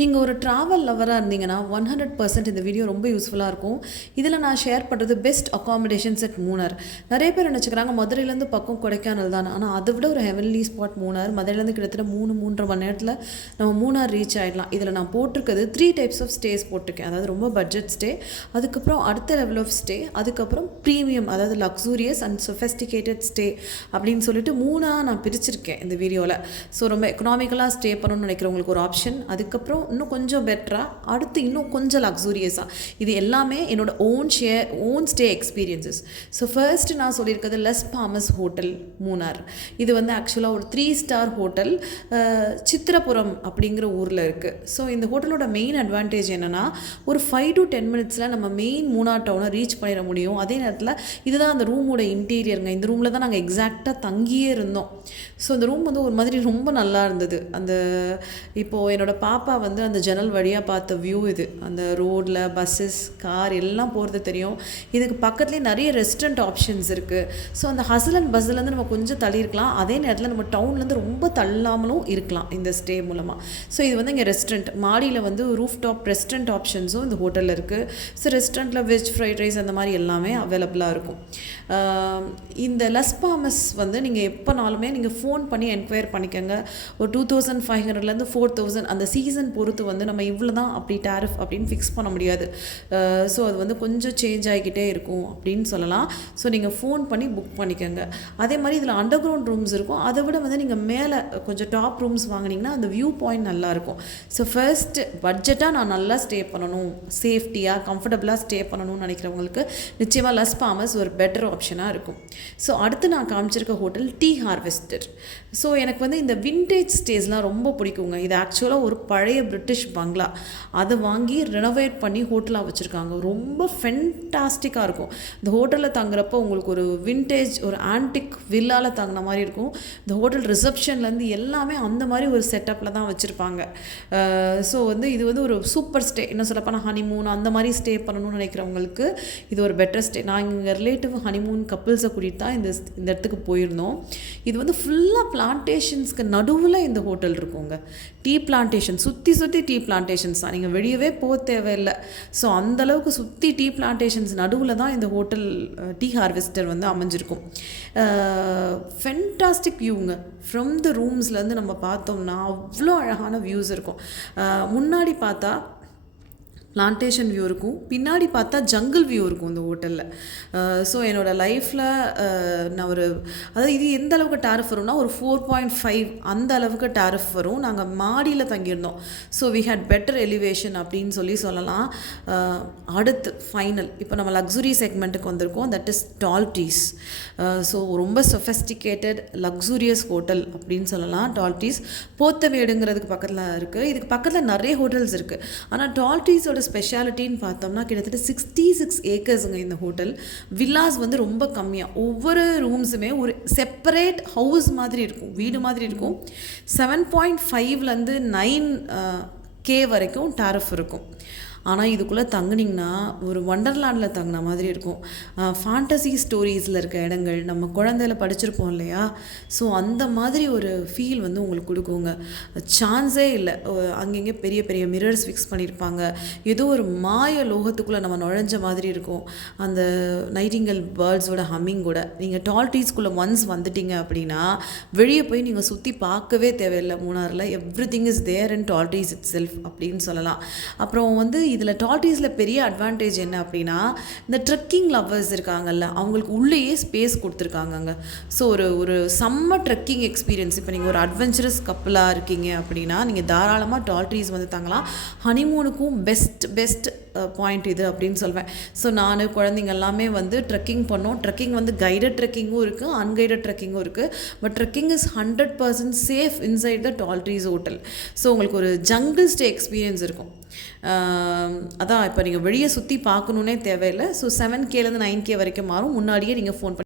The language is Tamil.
நீங்கள் ஒரு ட்ராவல் லவராக இருந்தீங்கன்னா 100% இந்த வீடியோ ரொம்ப யூஸ்ஃபுல்லாக இருக்கும். இதில் நான் ஷேர் பண்ணுறது பெஸ்ட் அக்காமடேஷன்ஸ் அட் மூணார். நிறைய பேர் நினச்சிக்கிறாங்க மதுரையிலேருந்து பக்கம் கொடைக்கானல் தான். ஆனால் அதை விட ஒரு ஹெவன்லி ஸ்பாட் மூணார். மதுரையிலேருந்து கிட்டத்தட்ட 3-3.5 மணி நேரத்தில் நம்ம மூணார் ரீச் ஆகிடலாம். இதில் நான் போட்டிருக்கிறது 3 டைப்ஸ் ஆஃப் ஸ்டேஸ் போட்டிருக்கேன். அதாவது ரொம்ப பட்ஜெட் ஸ்டே, அதுக்கப்புறம் அடுத்த லெவல் ஆஃப் ஸ்டே, அதுக்கப்புறம் ப்ரீமியம் அதாவது லக்ஸூரியஸ் அண்ட் சொஃபெஸ்டிகேட்டட் ஸ்டே அப்படின்னு சொல்லிட்டு 3ஆக நான் பிரிச்சிருக்கேன் இந்த வீடியோவில். ஸோ ரொம்ப எக்கனாமிக்கலாக ஸ்டே பண்ணணும்னு நினைக்கிறவங்களுக்கு ஒரு ஆப்ஷன், அதுக்கப்புறம் இன்னும் கொஞ்சம் பெட்டராக, அடுத்து இன்னும் கொஞ்சம் லக்ஸூரியஸாக. இது எல்லாமே என்னோட own stay experiences. So first நான் சொல்லியிருக்கிறது லஸ் பாமஸ் ஹோட்டல் மூணார். இது வந்து ஆக்சுவலாக ஒரு 3 ஸ்டார் ஹோட்டல், சித்திரபுரம் அப்படிங்கிற ஊரில் இருக்குது. ஸோ இந்த ஹோட்டலோட மெயின் அட்வான்டேஜ் என்னென்னா, ஒரு 5 to 10 மினிட்ஸில் நம்ம மெயின் மூணார் டவுனை ரீச் பண்ணிட முடியும். அதே நேரத்தில் இதுதான் அந்த ரூமோட இன்டீரியருங்க. இந்த ரூமில் தான் நாங்கள் எக்ஸாக்டாக தங்கியே இருந்தோம். ஸோ இந்த ரூம் வந்து ஒரு மாதிரி ரொம்ப நல்லா இருந்தது. இப்போது என்னோடய பாப்பா வந்து அந்த ஜன்னல் வழியாக பார்த்த வியூ இது. அந்த ரோடில் பஸ்ஸஸ், கார் எல்லாம் போகிறது தெரியும். இதுக்கு பக்கத்துலேயே நிறைய ரெஸ்டாரண்ட் ஆப்ஷன்ஸ் இருக்குது. ஸோ அந்த ஹசல் அண்ட் பஸ்ஸிலேருந்து நம்ம கொஞ்சம் தள்ளி இருக்கலாம், அதே நேரத்தில் நம்ம டவுன்லேருந்து ரொம்ப தள்ளாமலும் இருக்கலாம் இந்த ஸ்டே மூலமாக. ஸோ இது வந்து இங்கே ரெஸ்டாரண்ட் மாடியில் வந்து ரூஃப் டாப் ரெஸ்டாரண்ட் ஆப்ஷன்ஸும் இந்த ஹோட்டலில் இருக்குது. ஸோ ரெஸ்டாரண்ட்டில் வெஜ் ஃப்ரைட் ரைஸ் அந்த மாதிரி எல்லாமே அவைலபிளாக இருக்கும். இந்த லஸ் பாமஸ் வந்து நீங்கள் எப்போனாலுமே நீங்கள் ஃபோன் பண்ணி என்கொயர் பண்ணிக்கோங்க. ஒரு 2500லேருந்து 4000 அந்த சீசன் பொறுத்து வந்து நம்ம இவ்வளோ தான் அப்படி டேரிஃப் அப்படின்னு ஃபிக்ஸ் பண்ண முடியாது. ஸோ அது வந்து கொஞ்சம் சேஞ்ச் ஆகிக்கிட்டே இருக்கும் அப்படின்னு சொல்லலாம். ஸோ நீங்கள் ஃபோன் பண்ணி புக் பண்ணிக்கோங்க. அதே மாதிரி இதில் அண்டர் கிரவுண்ட் ரூம்ஸ் இருக்கும். அதை விட வந்து நீங்கள் மேலே கொஞ்சம் டாப் ரூம்ஸ் வாங்கினீங்கன்னா அந்த வியூ பாயிண்ட் நல்லாயிருக்கும். ஸோ ஃபர்ஸ்ட் பட்ஜெட்டாக நான் நல்லா ஸ்டே பண்ணணும், சேஃப்டியாக கம்ஃபர்டபுளாக ஸ்டே பண்ணணும்னு நினைக்கிறவங்களுக்கு நிச்சயமாக லஸ் பாமஸ் ஒரு பெட்டர் ஆப்ஷனாக இருக்கும். ஸோ அடுத்து நான் காமிச்சிருக்க ஹோட்டல் டீ ஹார்வெஸ்டர். ஸோ எனக்கு வந்து இந்த விண்டேஜ் ஸ்டேஸ்லாம் ரொம்ப பிடிக்குங்க. இது ஆக்சுவலாக ஒரு பழைய பிரிட்டிஷ் பங்களா, அதை வாங்கி ரெனோவேட் பண்ணி ஹோட்டலாக வச்சுருக்காங்க. ரொம்ப ஃபென்டாஸ்டிக்காக இருக்கும். இந்த ஹோட்டலில் தங்குறப்போ உங்களுக்கு ஒரு விண்டேஜ் ஒரு ஆன்டிக் வில்லால் தங்கின மாதிரி இருக்கும். இந்த ஹோட்டல் ரிசப்ஷன்லேருந்து எல்லாமே அந்த மாதிரி ஒரு செட்டப்பில் தான் வச்சுருப்பாங்க. ஸோ வந்து இது வந்து ஒரு சூப்பர் ஸ்டே. இன்னும் சொல்லப்போனால் ஹனிமூன் அந்த மாதிரி ஸ்டே பண்ணணும்னு நினைக்கிறவங்களுக்கு இது ஒரு பெட்டர் ஸ்டே. நான் எங்கள் ரிலேட்டிவ் ஹனிமூன் கப்புள்ஸை கூட்டிகிட்டு தான் இந்த இடத்துக்கு போயிருந்தோம். இது வந்து ஃபுல்லாக பிளான்டேஷன்ஸ்க்கு நடுவில் இந்த ஹோட்டல் இருக்குங்க. டீ பிளான்டேஷன் சுற்றி டீ பிளான்டேஷன்ஸ் தான், நீங்கள் வெளியவே போக தேவையில்லை. ஸோ அந்தளவுக்கு சுற்றி டீ பிளான்டேஷன்ஸ் நடுவில் தான் இந்த ஹோட்டல் டீ ஹார்வெஸ்டர் வந்து அமைஞ்சிருக்கும். ஃபென்டாஸ்டிக் வியூங்க. ஃப்ரம் த ரூம்ஸ்லேருந்து நம்ம பார்த்தோம்னா அவ்வளோ அழகான வியூஸ் இருக்கும். முன்னாடி பார்த்தா பிளான்டேஷன் வியூ இருக்கும், பின்னாடி பார்த்தா ஜங்கிள் வியூ இருக்கும் இந்த ஹோட்டலில். ஸோ என்னோடய லைஃப்பில் நான் அதாவது இது எந்த அளவுக்கு டேரிஃப் வரும்னா ஒரு 4.5 அந்த அளவுக்கு டேரிஃப் வரும். நாங்கள் மாடியில் தங்கியிருந்தோம். So we had better elevation அப்படின்னு சொல்லலாம். அடுத்து ஃபைனல் இப்போ நம்ம லக்ஸுரி செக்மெண்ட்டுக்கு வந்திருக்கோம். That is டால்டீஸ். ஸோ ரொம்ப சொஃபெஸ்டிகேட்டட் லக்ஸூரியஸ் ஹோட்டல் அப்படின்னு சொல்லலாம். டால்டீஸ் போத்தமேடுங்கிறதுக்கு பக்கத்தில் இருக்குது. இதுக்கு பக்கத்தில் நிறைய ஹோட்டல்ஸ் இருக்குது. ஆனால் டால்டீஸோட ஸ்பெஷாலிட்டின்னு பார்த்தோம்னா கிட்டத்தட்ட 66 ஏக்கர்ஸுங்க இந்த ஹோட்டல். வில்லாஸ் வந்து ரொம்ப கம்மியாக, ஒவ்வொரு ரூம்ஸுமே ஒரு செப்பரேட் ஹவுஸ் மாதிரி இருக்கும், வீடு மாதிரி இருக்கும். 7.5லேருந்து 9K வரைக்கும் டேரிஃப் இருக்கும். ஆனால் இதுக்குள்ளே தங்குனிங்கன்னா ஒரு வண்டர்லாண்டில் தங்கின மாதிரி இருக்கும். ஃபேண்டசி ஸ்டோரிஸில் இருக்க இடங்கள் நம்ம குழந்தையில படிச்சிருப்போம் இல்லையா? ஸோ அந்த மாதிரி ஒரு ஃபீல் வந்து உங்களுக்கு கொடுக்குங்க. சான்ஸே இல்லை. அங்கங்கே பெரிய பெரிய மிரர்ஸ் ஃபிக்ஸ் பண்ணியிருப்பாங்க. ஏதோ ஒரு மாய லோகத்துக்குள்ளே நம்ம நுழைஞ்ச மாதிரி இருக்கும். அந்த நைட்டிங்கல் பேர்ட்ஸோட ஹம்மிங் கூட. நீங்கள் டால்டீஸ்குள்ளே ஒன்ஸ் வந்துட்டீங்க அப்படின்னா வெளியே போய் நீங்கள் சுற்றி பார்க்கவே தேவையில்லை. மூணாரில் everything is there in Tall Trees itself அப்படின்னு சொல்லலாம். அப்புறம் வந்து இதில் டால்டீஸில் பெரிய அட்வான்டேஜ் என்ன அப்படின்னா, இந்த ட்ரெக்கிங் லவ்வர்ஸ் இருக்காங்கல்ல, அவங்களுக்கு உள்ளேயே ஸ்பேஸ் கொடுத்துருக்காங்கங்க. ஸோ ஒரு செம்ம ட்ரெக்கிங் எக்ஸ்பீரியன்ஸ். இப்போ நீங்கள் ஒரு அட்வென்ச்சரஸ் கப்பலாக இருக்கீங்க அப்படின்னா நீங்கள் தாராளமாக டால்டீஸ் வந்து தங்கலாம். ஹனிமூனுக்கும் பெஸ்ட் பாயிண்ட் இது அப்படின்னு சொல்வேன். ஸோ நான் குழந்தைங்க எல்லாமே வந்து ட்ரெக்கிங் பண்ணோம். ட்ரெக்கிங் வந்து கைடட் ட்ரெக்கிங்கும் இருக்குது, அன்கைடட் ட்ரெக்கிங்கும் இருக்குது. But trekking is 100% safe inside the Tall Trees hotel. So உங்களுக்கு ஒரு ஜங்கிள் ஸ்டே எக்ஸ்பீரியன்ஸ் இருக்கும். அதான் இப்போ நீங்கள் வெளியே சுற்றி பார்க்கணுன்னே தேவையில்லை. ஸோ 7Kலேருந்து 9K வரைக்கும் மாறும். முன்னாடியே நீங்கள் ஃபோன்